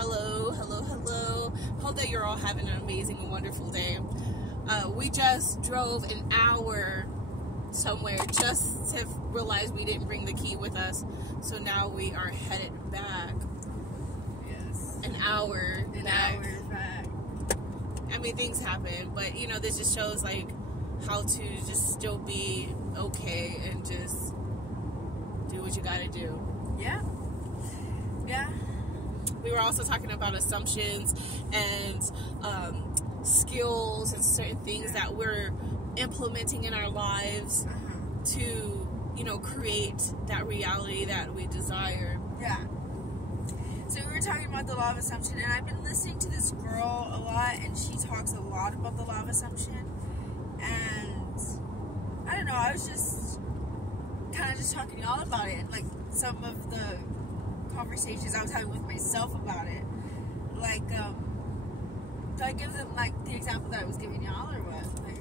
Hello, hello, hello. Hope that you're all having an amazing and wonderful day. We just drove an hour somewhere just to realize we didn't bring the key with us. So now we are headed back. Yes. An hour back. I I mean, things happen, but you know, this just shows like how to just still be okay and just do what you gotta do. Yeah. Yeah. We were also talking about assumptions and skills and certain things that we're implementing in our lives to, you know, create that reality that we desire. Yeah. So we were talking about the law of assumption, and I've been listening to this girl a lot, and she talks a lot about the law of assumption. And I don't know, I was just kind of just talking to y'all about it, like some of the conversations I was having with myself about it. Like, do I give them like the example that I was giving y'all, or what? Like,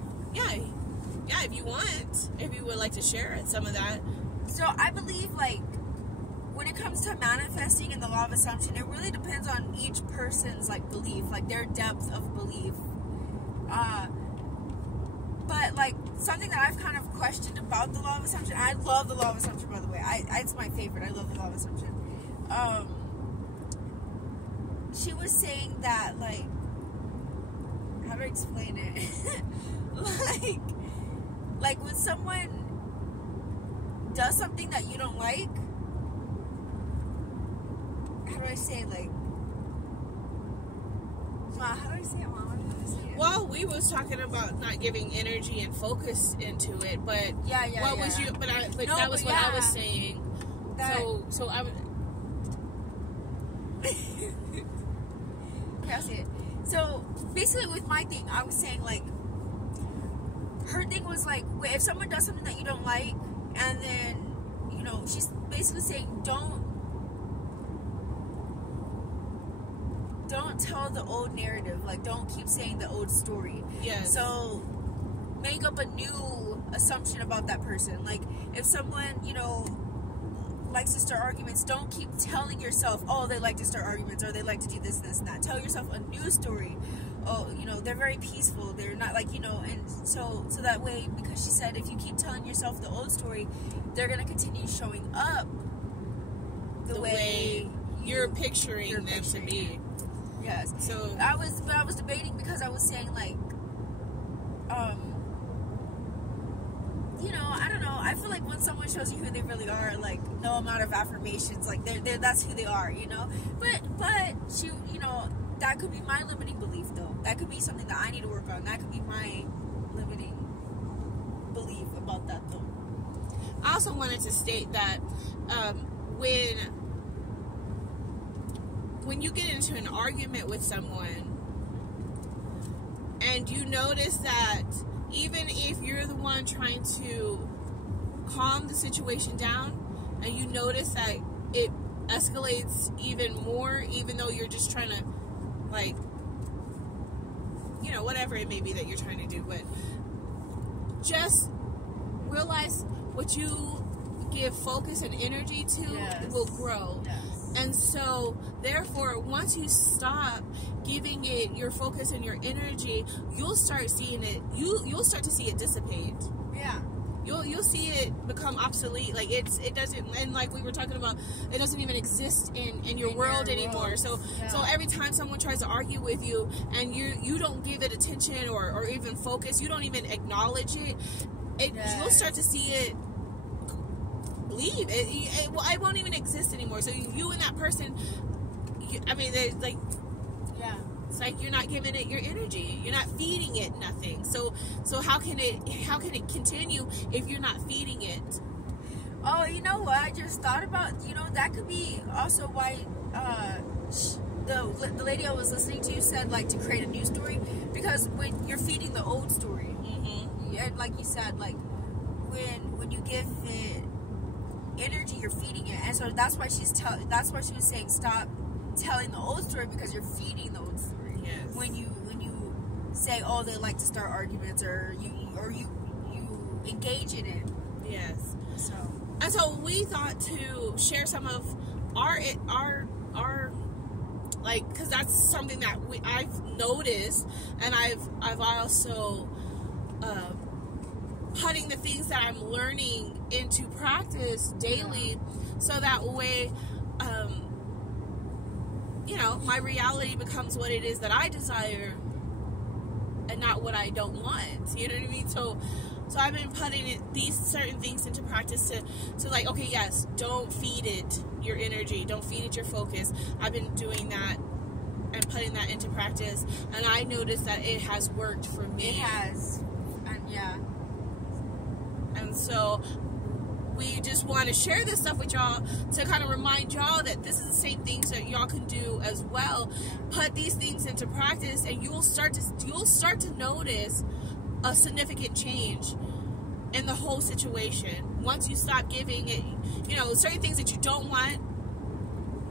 yeah, if you want, if you would like to share some of that. So I believe, like, when it comes to manifesting and the law of assumption, it really depends on each person's like belief, like their depth of belief. But like something that I've kind of questioned about the law of assumption, I love the law of assumption, by the way. It's my favorite. I love the law of assumption. She was saying that, like, how do I explain it? like when someone does something that you don't like, how do I say it? Like, how do I say it, Mom? Well, we was talking about not giving energy and focus into it, but yeah. was you? But No, that was but what I was saying. So I would. Okay, I'll say it. So basically, with my thing, I was saying, like, her thing was like, if someone does something that you don't like, and then, you know, she's basically saying, don't tell the old narrative. Like, don't keep saying the old story. Yes. So make up a new assumption about that person. Like, if someone, you know, likes to start arguments, don't keep telling yourself, oh, they like to start arguments, or they like to do this, and that. Tell yourself a new story. Oh, you know, they're very peaceful. They're not, like, you know, and so that way, because she said if you keep telling yourself the old story, they're going to continue showing up the way you're picturing them to be. Yes. So I was debating, because I was saying, like, you know, I don't know. I feel like when someone shows you who they really are, like, no amount of affirmations, like, that's who they are, you know. But she, you know, that could be my limiting belief, though. That could be something that I need to work on. That could be my limiting belief about that, though. I also wanted to state that when you get into an argument with someone and you notice that even if you're the one trying to calm the situation down, and you notice that it escalates even more, even though you're just trying to, like, you know, whatever it may be that you're trying to do, but just realize what you give focus and energy to will grow. Yes. And so, therefore, once you stop giving it your focus and your energy, you'll start seeing it. You'll start to see it dissipate. Yeah. You'll see it become obsolete. Like it doesn't. And like we were talking about, it doesn't even exist in your world anymore. So every time someone tries to argue with you and you don't give it attention or even focus, you don't even acknowledge it. You'll start to see it leave. It won't even exist anymore. So you and that person, it's like you're not giving it your energy. You're not feeding it nothing. So how can it continue if you're not feeding it? Oh, you know what? I just thought about, you know, that could be also why the lady I was listening to said, like, to create a new story, because when you're feeding the old story, and like you said, like, when you give it energy, you're feeding it. And so that's why that's why she was saying stop telling the old story, because you're feeding the old story. Yes. When you say, oh, they like to start arguments, or you engage in it. Yes. So. And so we thought to share some of our like, because that's something that I've noticed, and I've also putting the things that I'm learning into practice daily, so that way, you know, my reality becomes what it is that I desire, and not what I don't want. You know what I mean? So I've been putting these certain things into practice to like, okay, yes, don't feed it your energy, don't feed it your focus. I've been doing that and putting that into practice, and I noticed that it has worked for me. It has, and yeah. And so we just want to share this stuff with y'all to kind of remind y'all that this is the same things that y'all can do as well. Put these things into practice, and you'll start to notice a significant change in the whole situation. Once you stop giving it, you know, certain things that you don't want,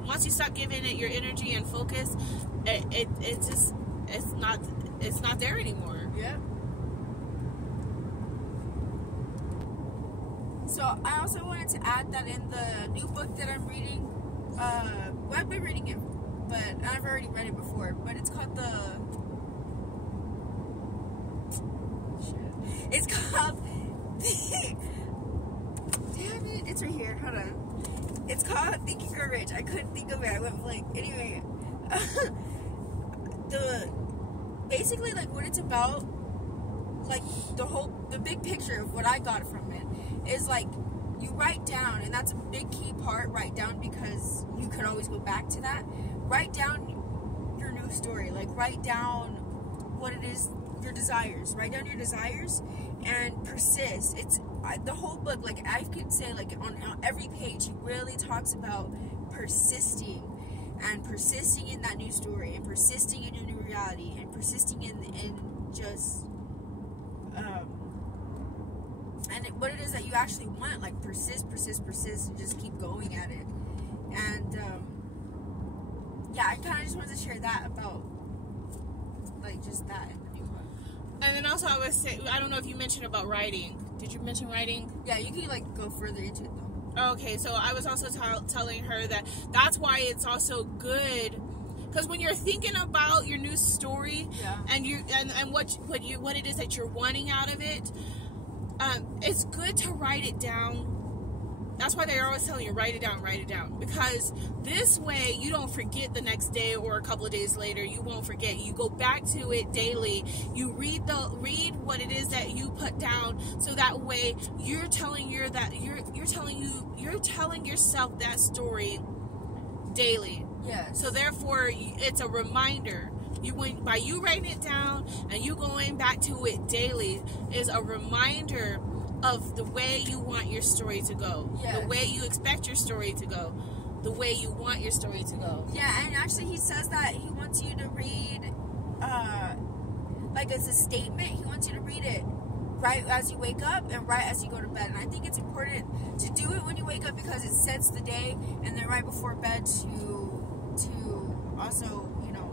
once you stop giving it your energy and focus, it's not there anymore. Yeah. So I also wanted to add that in the new book that I'm reading, well, I've been reading it, but I've already read it before, but it's called damn it, it's right here, hold on. It's called Think and Grow Rich. I couldn't think of it, I went blank. Anyway, basically, like, what it's about, like, the big picture of what I got from it is, like, you write down, and that's a big key part, write down, because you could always go back to that. Write down your new story, like, write down what it is, your desires. Write down your desires and persist. It's the whole book, like, I could say, like, on every page, he really talks about persisting, and persisting in that new story, and persisting in your new reality, and persisting in just and what it is that you actually want, like, persist, and just keep going at it. And yeah, I kind of just wanted to share that about, like, just that in the new book. And then also I was saying, I don't know if you mentioned about writing. Did you mention writing? Yeah, you can, like, go further into it though. Okay, so I was also telling her that that's why it's also good, because when you're thinking about your new story, and what it is that you're wanting out of it, it's good to write it down. That's why they're always telling you, write it down, because this way you don't forget the next day or a couple of days later. You won't forget. You go back to it daily. You read what it is that you put down, so that way you're telling yourself that story daily. Yeah. So therefore, it's a reminder. By you writing it down and you going back to it daily is a reminder of the way you want your story to go, the way you expect your story to go, the way you want your story to go. Yeah, and actually he says that he wants you to read, like, it's a statement. He wants you to read it right as you wake up and right as you go to bed. And I think it's important to do it when you wake up, because it sets the day, and then right before bed to also, you know,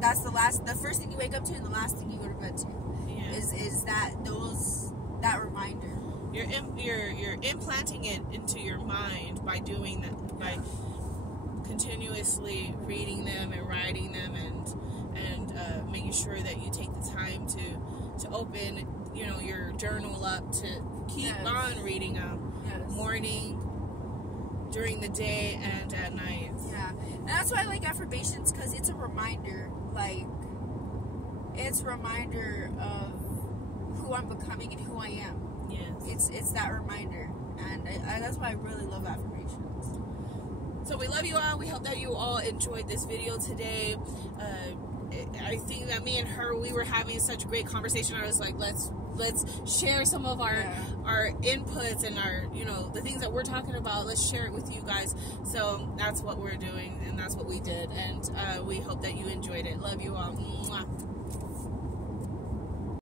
that's the first thing you wake up to and the last thing you go to bed to. Yeah. Is that reminder. You're implanting it into your mind by doing that, by continuously reading them and writing them, and making sure that you take the time to open, you know, your journal up, to keep on reading them morning, during the day, and at night. Yeah, and that's why I like affirmations, because it's a reminder. Like, it's a reminder of who I'm becoming and who I am. Yes. It's that reminder, and that's why I really love affirmations. So we love you all. We hope that you all enjoyed this video today. I think that me and her, we were having such a great conversation. I was like, let's share some of our inputs and our, you know, the things that we're talking about. Let's share it with you guys. So that's what we're doing, and that's what we did, and we hope that you enjoyed it. Love you all. Mwah.